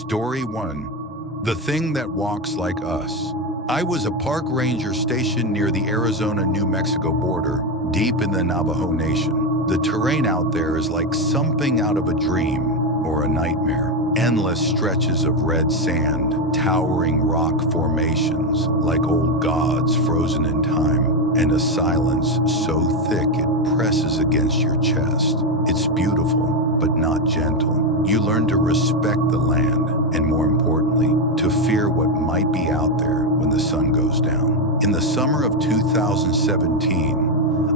Story 1. The Thing That Walks Like Us. I was a park ranger stationed near the Arizona-New Mexico border, deep in the Navajo Nation. The terrain out there is like something out of a dream or a nightmare. Endless stretches of red sand, towering rock formations like old gods frozen in time, and a silence so thick it presses against your chest. It's beautiful, but not gentle. You learn to respect the land, and more importantly, to fear what might be out there when the sun goes down. In the summer of 2017,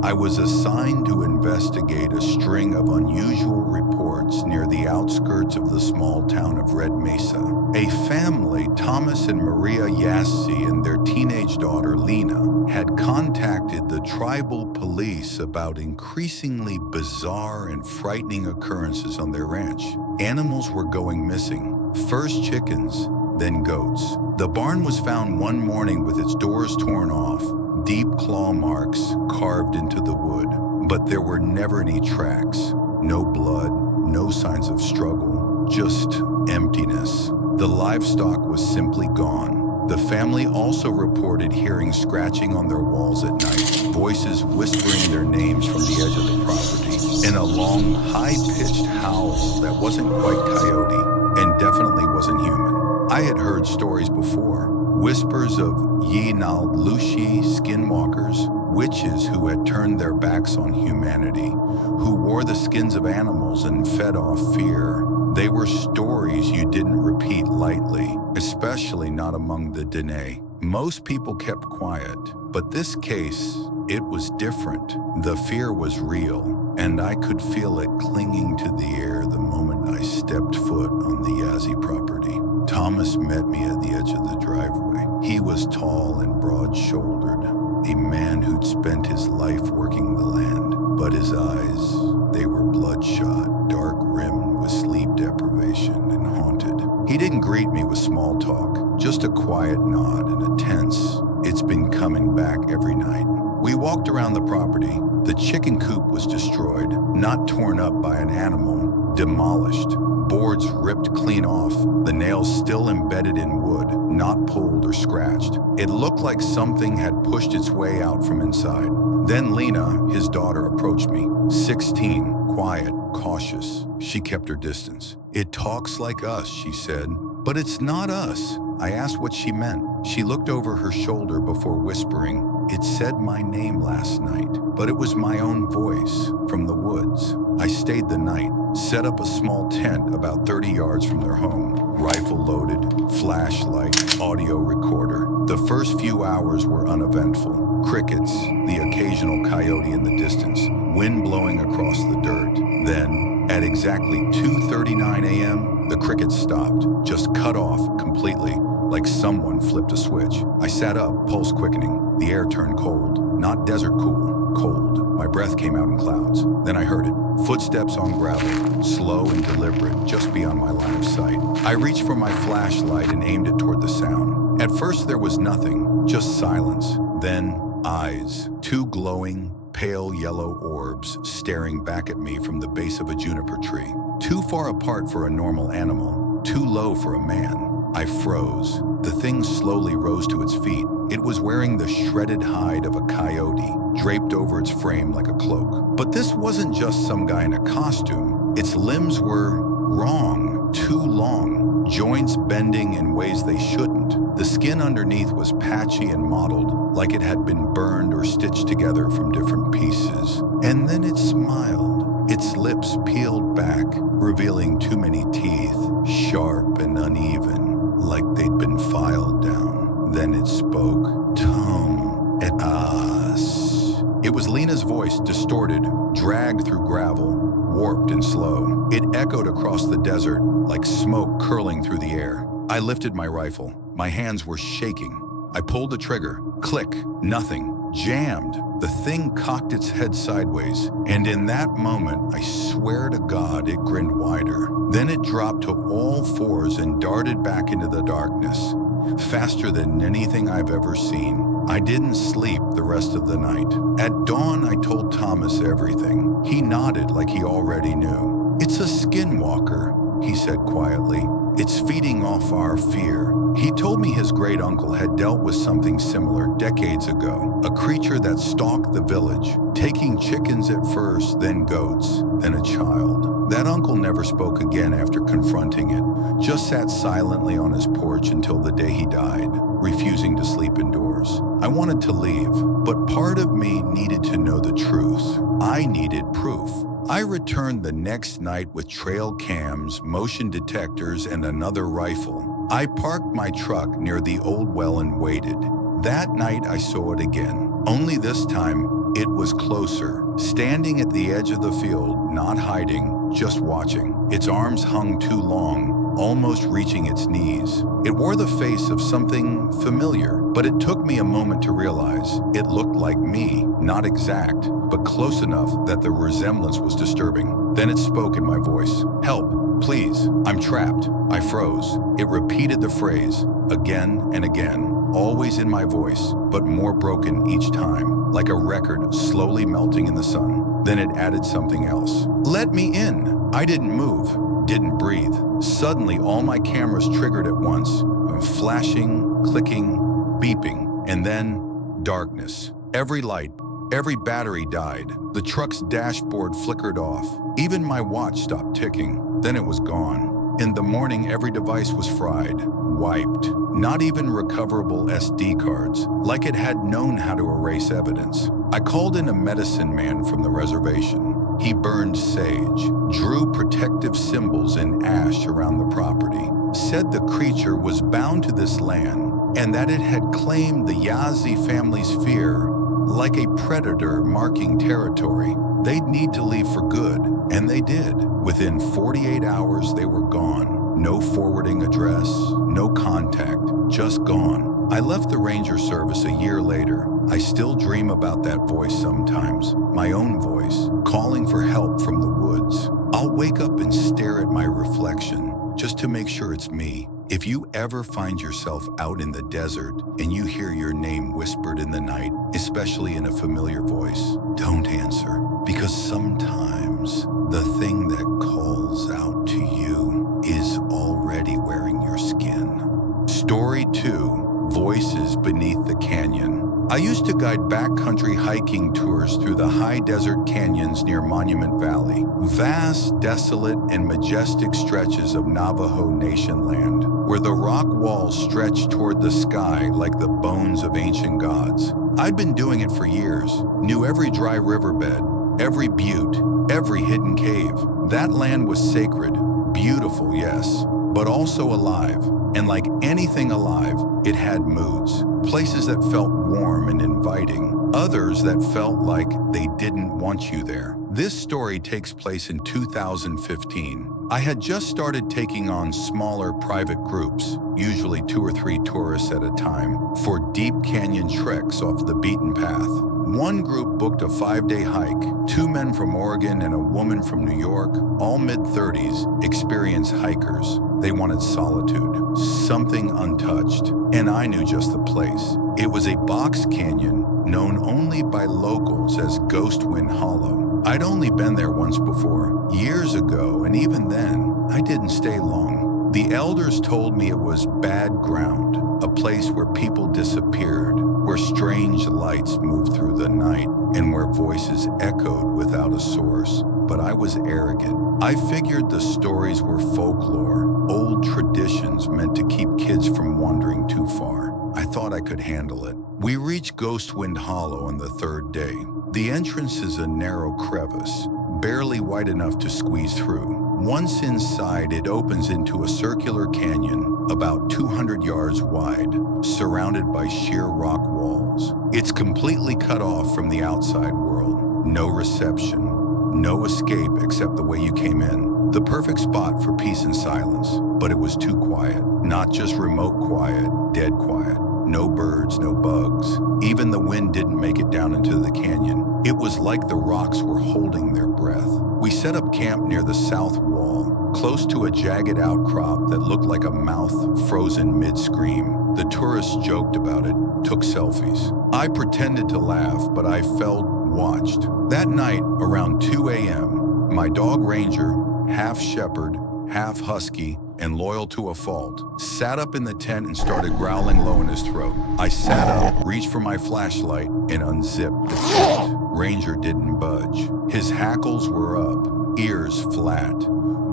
I was assigned to investigate a string of unusual reports near the outskirts of the small town of Red Mesa. A family, Thomas and Maria Yassi and their teenage daughter Lena, had contacted the tribal police about increasingly bizarre and frightening occurrences on their ranch. Animals were going missing, first chickens, then goats. The barn was found one morning with its doors torn off, deep claw marks carved into the wood, but there were never any tracks, no blood, no signs of struggle, just emptiness. The livestock was simply gone. The family also reported hearing scratching on their walls at night, voices whispering their names from the edge of the property, and a long, high-pitched howl that wasn't quite coyote and definitely wasn't human. I had heard stories before, whispers of Lushi skinwalkers, witches who had turned their backs on humanity, who wore the skins of animals and fed off fear. They were stories you didn't repeat lightly, especially not among the Dene. Most people kept quiet, but this case, it was different. The fear was real, and I could feel it clinging to the air the moment I stepped foot on the Yazzie property. Thomas met me at the edge of the driveway. He was tall and broad-shouldered, a man who'd spent his life working the land, but his eyes, they were bloodshot, dark-rimmed with sleep deprivation and haunted. He didn't greet me with small talk, just a quiet nod and a tense, "It's been coming back every night." We walked around the property. The chicken coop was destroyed, not torn up by an animal, demolished. Boards ripped clean off, the nails still embedded in wood, not pulled or scratched. It looked like something had pushed its way out from inside. Then Lena, his daughter, approached me. 16, quiet, cautious. She kept her distance. "It talks like us," she said, "but it's not us." I asked what she meant. She looked over her shoulder before whispering, "It said my name last night, but it was my own voice from the woods." I stayed the night, set up a small tent about 30 yards from their home, rifle loaded, flashlight, audio recorder. The first few hours were uneventful. Crickets, the occasional coyote in the distance, wind blowing across the dirt. Then, at exactly 2:39 a.m., the crickets stopped, just cut off completely, like someone flipped a switch. I sat up, pulse quickening. The air turned cold, not desert cool, cold. My breath came out in clouds. Then I heard it. Footsteps on gravel, slow and deliberate, just beyond my line of sight. I reached for my flashlight and aimed it toward the sound. At first there was nothing, just silence. Then eyes, two glowing, pale yellow orbs staring back at me from the base of a juniper tree. Too far apart for a normal animal, too low for a man. I froze. The thing slowly rose to its feet. It was wearing the shredded hide of a coyote, draped over its frame like a cloak. But this wasn't just some guy in a costume. Its limbs were wrong, too long, joints bending in ways they shouldn't. The skin underneath was patchy and mottled, like it had been burned or stitched together from different pieces. And then it smiled. Its lips peeled back, revealing too many teeth, sharp and uneven, like they'd been filed down. Then it spoke. "Come at us." It was Lena's voice, distorted, dragged through gravel, warped and slow. It echoed across the desert like smoke curling through the air. I lifted my rifle. My hands were shaking. I pulled the trigger. Click. Nothing. Jammed. The thing cocked its head sideways, and in that moment, I swear to God, it grinned wider. Then it dropped to all fours and darted back into the darkness, faster than anything I've ever seen. I didn't sleep the rest of the night. At dawn, I told Thomas everything. He nodded like he already knew. "It's a skinwalker," he said quietly. It's feeding off our fear. He told me his great uncle had dealt with something similar decades ago, a creature that stalked the village, taking chickens at first, then goats, then a child. That uncle never spoke again after confronting it, just sat silently on his porch until the day he died, refusing to sleep indoors. I wanted to leave, but part of me needed to know the truth. I needed proof. I returned the next night with trail cams, motion detectors, and another rifle. I parked my truck near the old well and waited. That night I saw it again, only this time it was closer, standing at the edge of the field, not hiding, just watching. Its arms hung too long, almost reaching its knees. It wore the face of something familiar, but it took me a moment to realize it looked like me, not exact, but close enough that the resemblance was disturbing. Then it spoke in my voice. "Help, please, I'm trapped." I froze. It repeated the phrase again and again, always in my voice, but more broken each time, like a record slowly melting in the sun. Then it added something else. "Let me in." I didn't move, didn't breathe. Suddenly, all my cameras triggered at once, flashing, clicking, beeping, and then darkness. Every light, every battery died. The truck's dashboard flickered off. Even my watch stopped ticking. Then it was gone. In the morning, every device was fried, wiped. Not even recoverable SD cards, like it had known how to erase evidence. I called in a medicine man from the reservation. He burned sage, drew protective symbols in ash around the property, said the creature was bound to this land, and that it had claimed the Yazzie family's fear, like a predator marking territory. They'd need to leave for good, and they did. Within 48 hours, they were gone. No forwarding address, no contact, just gone. I left the Ranger Service a year later. I still dream about that voice sometimes, my own voice, calling for help from the woods. I'll wake up and stare at my reflection, just to make sure it's me. If you ever find yourself out in the desert and you hear your name whispered in the night, especially in a familiar voice, don't answer, because sometimes the thing that calls out to you is already wearing your skin. Story 2. Voices Beneath the Canyon. I used to guide backcountry hiking tours through the high desert canyons near Monument Valley, vast, desolate, and majestic stretches of Navajo Nation land, where the rock walls stretched toward the sky like the bones of ancient gods. I'd been doing it for years, knew every dry riverbed, every butte, every hidden cave. That land was sacred, beautiful, yes, but also alive. And like anything alive, it had moods. Places that felt warm and inviting, others that felt like they didn't want you there. This story takes place in 2015. I had just started taking on smaller private groups, usually 2 or 3 tourists at a time, for deep canyon treks off the beaten path. One group booked a 5-day hike. 2 men from Oregon and a woman from New York, all mid-30s, experienced hikers. They wanted solitude, something untouched, and I knew just the place. It was a box canyon known only by locals as Ghost Wind Hollow. I'd only been there once before, years ago, and even then, I didn't stay long. The elders told me it was bad ground, a place where people disappeared, where strange lights moved through the night, and where voices echoed without a source. But I was arrogant. I figured the stories were folklore, old traditions meant to keep kids from wandering too far. I thought I could handle it. We reached Ghost Wind Hollow on the 3rd day. The entrance is a narrow crevice, barely wide enough to squeeze through. Once inside, it opens into a circular canyon about 200 yards wide, surrounded by sheer rock walls. It's completely cut off from the outside world. No reception, no escape except the way you came in. The perfect spot for peace and silence, but it was too quiet. Not just remote quiet, dead quiet. No birds, no bugs. Even the wind didn't make it down into the canyon. It was like the rocks were holding their breath. We set up camp near the south wall, close to a jagged outcrop that looked like a mouth frozen mid-scream. The tourists joked about it, took selfies. I pretended to laugh, but I felt watched. That night, around 2 a.m., my dog Ranger, half shepherd, half husky, and loyal to a fault, sat up in the tent and started growling low in his throat. I sat up, reached for my flashlight, and unzipped the tent. Ranger didn't budge. His hackles were up, ears flat,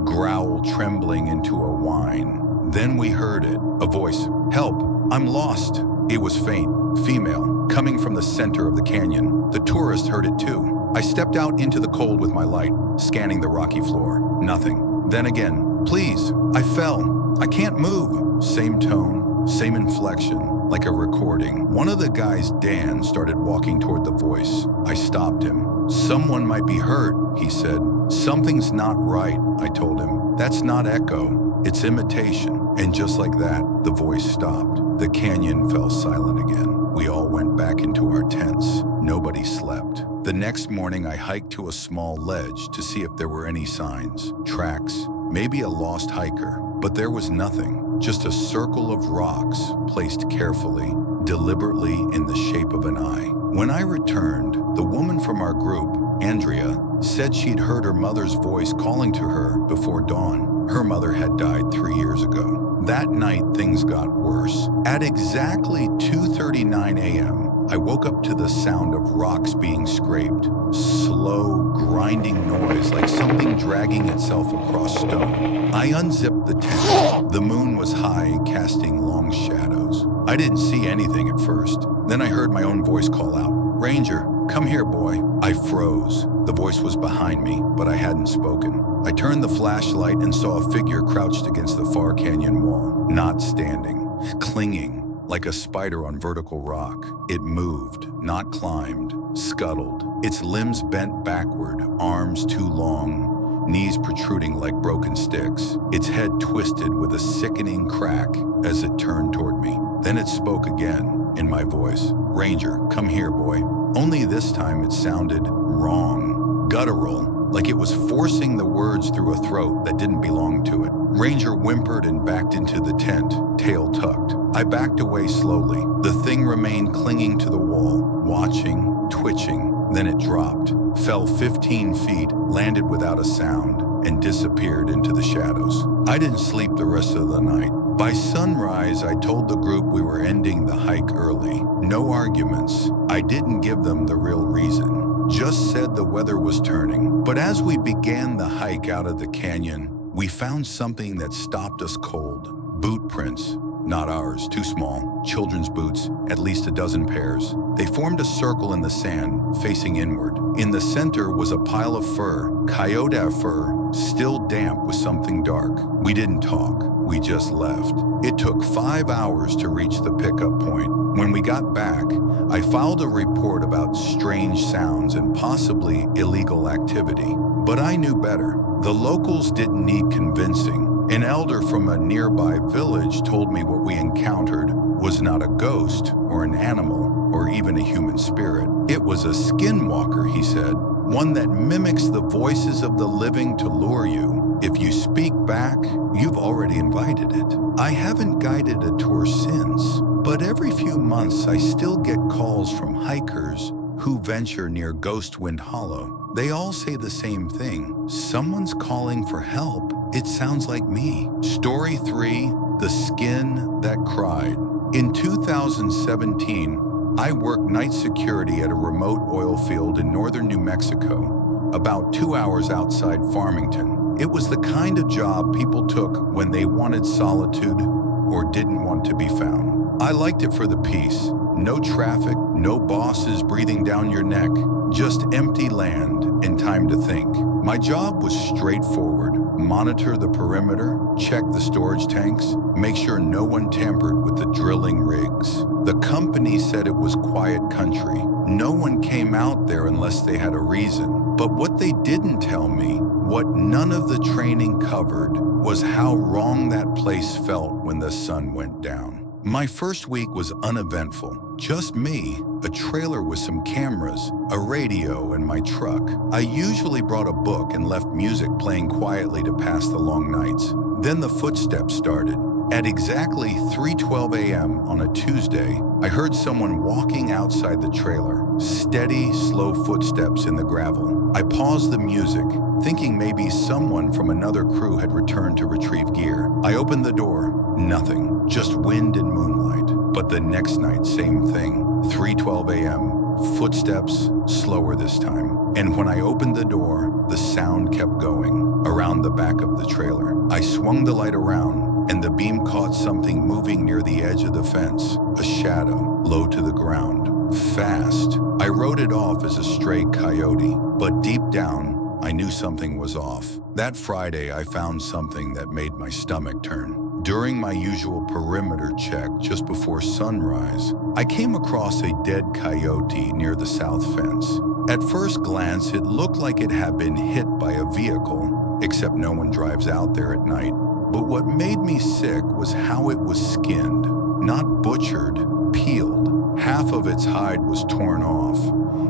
growl trembling into a whine. Then we heard it, a voice, "Help, I'm lost." It was faint, female, coming from the center of the canyon. The tourist heard it too. I stepped out into the cold with my light, scanning the rocky floor. Nothing. Then again, "Please, I fell. I can't move." Same tone, same inflection, like a recording. One of the guys, Dan, started walking toward the voice. I stopped him. "Someone might be hurt," he said. "Something's not right," I told him. "That's not echo, it's imitation." And just like that, the voice stopped. The canyon fell silent again. We all went back into our tents. Nobody slept. The next morning, I hiked to a small ledge to see if there were any signs, tracks, maybe a lost hiker. But there was nothing, just a circle of rocks placed carefully, deliberately in the shape of an eye. When I returned, the woman from our group, Andrea, said she'd heard her mother's voice calling to her before dawn. Her mother had died 3 years ago. That night, things got worse. At exactly 2:39 a.m., I woke up to the sound of rocks being scraped. Slow, grinding noise like something dragging itself across stone. I unzipped the tent. The moon was high, casting long shadows. I didn't see anything at first. Then I heard my own voice call out, "Ranger, come here, boy." I froze. The voice was behind me, but I hadn't spoken. I turned the flashlight and saw a figure crouched against the far canyon wall, not standing, clinging, like a spider on vertical rock. It moved, not climbed, scuttled. Its limbs bent backward, arms too long, knees protruding like broken sticks. Its head twisted with a sickening crack as it turned toward me. Then it spoke again, in my voice. "Ranger, come here, boy." Only this time it sounded wrong, guttural, like it was forcing the words through a throat that didn't belong to it. Ranger whimpered and backed into the tent, tail tucked. I backed away slowly. The thing remained clinging to the wall, watching, twitching. Then it dropped, fell 15 feet, landed without a sound, and disappeared into the shadows. I didn't sleep the rest of the night. By sunrise, I told the group we were ending the hike early. No arguments. I didn't give them the real reason. Just said the weather was turning. But as we began the hike out of the canyon, we found something that stopped us cold. Boot prints. Not ours, too small. Children's boots, at least a dozen pairs. They formed a circle in the sand, facing inward. In the center was a pile of fur, coyote fur, still damp with something dark. We didn't talk. We just left. It took 5 hours to reach the pickup point. When we got back, I filed a report about strange sounds and possibly illegal activity. But I knew better. The locals didn't need convincing. An elder from a nearby village told me what we encountered was not a ghost or an animal or even a human spirit. It was a skinwalker, he said, one that mimics the voices of the living to lure you. If you speak back, you've already invited it. I haven't guided a tour since, but every few months I still get calls from hikers who venture near Ghostwind Hollow. They all say the same thing. Someone's calling for help. It sounds like me. Story 3, The Skin That Cried. In 2017, I worked night security at a remote oil field in northern New Mexico, about 2 hours outside Farmington. It was the kind of job people took when they wanted solitude or didn't want to be found. I liked it for the peace. No traffic, no bosses breathing down your neck, just empty land and time to think. My job was straightforward. Monitor the perimeter, check the storage tanks, make sure no one tampered with the drilling rigs. The company said it was quiet country. No one came out there unless they had a reason. But what they didn't tell me, what none of the training covered, was how wrong that place felt when the sun went down. My first week was uneventful. Just me, a trailer with some cameras, a radio, and my truck. I usually brought a book and left music playing quietly to pass the long nights. Then the footsteps started. At exactly 3:12 a.m. on a Tuesday, I heard someone walking outside the trailer. Steady, slow footsteps in the gravel. I paused the music, thinking maybe someone from another crew had returned to retrieve gear. I opened the door. Nothing. Just wind and moonlight. But the next night, same thing. 3:12 a.m. Footsteps, slower this time. And when I opened the door, the sound kept going around the back of the trailer. I swung the light around, and the beam caught something moving near the edge of the fence, a shadow, low to the ground. Fast. I wrote it off as a stray coyote, but deep down, I knew something was off. That Friday, I found something that made my stomach turn. During my usual perimeter check just before sunrise, I came across a dead coyote near the south fence. At first glance, it looked like it had been hit by a vehicle, except no one drives out there at night. But what made me sick was how it was skinned, not butchered, peeled. Half of its hide was torn off,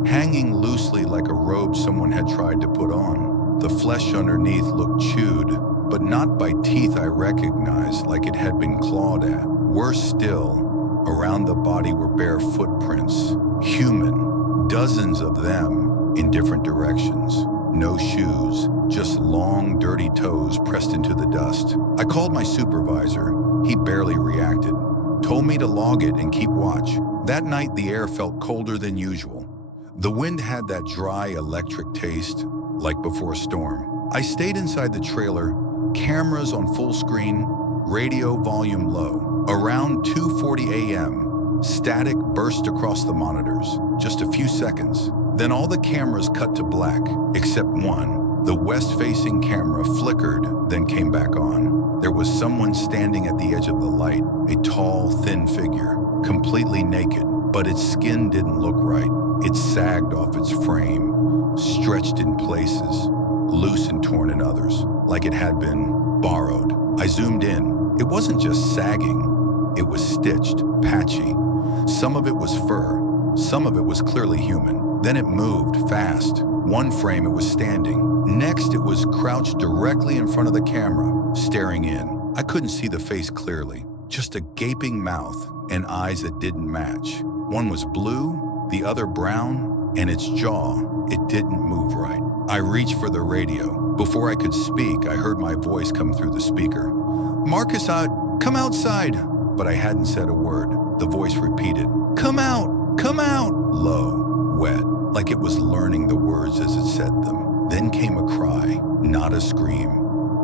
hanging loosely like a robe someone had tried to put on. The flesh underneath looked chewed, but not by teeth I recognized, like it had been clawed at. Worse still, around the body were bare footprints, human, dozens of them in different directions. No shoes, just long, dirty toes pressed into the dust. I called my supervisor. He barely reacted, told me to log it and keep watch. That night, the air felt colder than usual. The wind had that dry, electric taste, like before a storm. I stayed inside the trailer, cameras on full screen, radio volume low. Around 2:40 a.m., static burst across the monitors, just a few seconds. Then all the cameras cut to black, except one. The west-facing camera flickered, then came back on. There was someone standing at the edge of the light, a tall, thin figure, completely naked, but its skin didn't look right. It sagged off its frame, stretched in places, loose and torn in others, like it had been borrowed. I zoomed in. It wasn't just sagging. It was stitched, patchy. Some of it was fur. Some of it was clearly human. Then it moved fast. One frame it was standing. Next it was crouched directly in front of the camera, staring in. I couldn't see the face clearly. Just a gaping mouth and eyes that didn't match. One was blue, the other brown, and its jaw, it didn't move right. I reached for the radio. Before I could speak, I heard my voice come through the speaker. "Marcus, come outside." But I hadn't said a word. The voice repeated, "Come out, come out." Low, wet, like it was learning the words as it said them. Then came a cry, not a scream,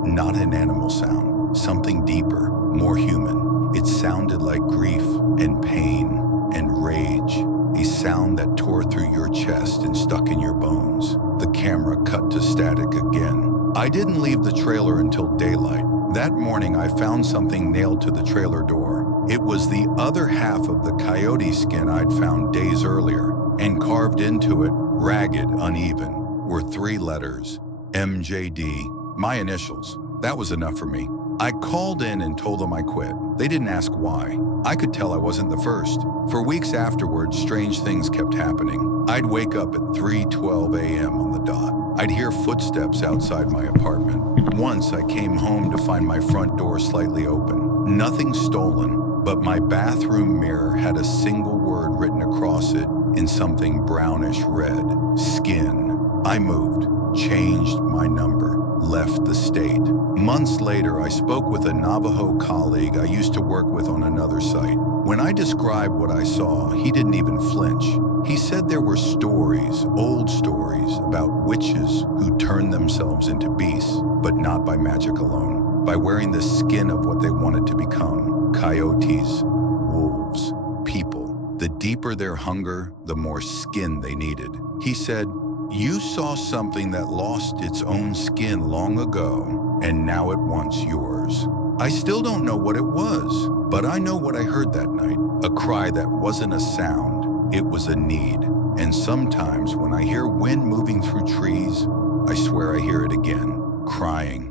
not an animal sound, something deeper, more human. It sounded like grief and pain and rage, a sound that tore through your chest and stuck in your bones. The camera cut to static again. I didn't leave the trailer until daylight. That morning, I found something nailed to the trailer door. It was the other half of the coyote skin I'd found days earlier, and carved into it, ragged, uneven, were 3 letters, MJD, my initials. That was enough for me. I called in and told them I quit. They didn't ask why. I could tell I wasn't the first. For weeks afterwards, strange things kept happening. I'd wake up at 3:12 a.m. on the dot. I'd hear footsteps outside my apartment. Once I came home to find my front door slightly open. Nothing stolen, but my bathroom mirror had a single word written across it in something brownish red, skin. I moved, changed my number, left the state. Months later, I spoke with a Navajo colleague I used to work with on another site. When I described what I saw, he didn't even flinch. He said there were stories, old stories, about witches who turned themselves into beasts, but not by magic alone, by wearing the skin of what they wanted to become. Coyotes, wolves, people. The deeper their hunger, the more skin they needed. He said, "You saw something that lost its own skin long ago, and now it wants yours." I still don't know what it was, but I know what I heard that night. A cry that wasn't a sound, it was a need. And sometimes when I hear wind moving through trees, I swear I hear it again, crying,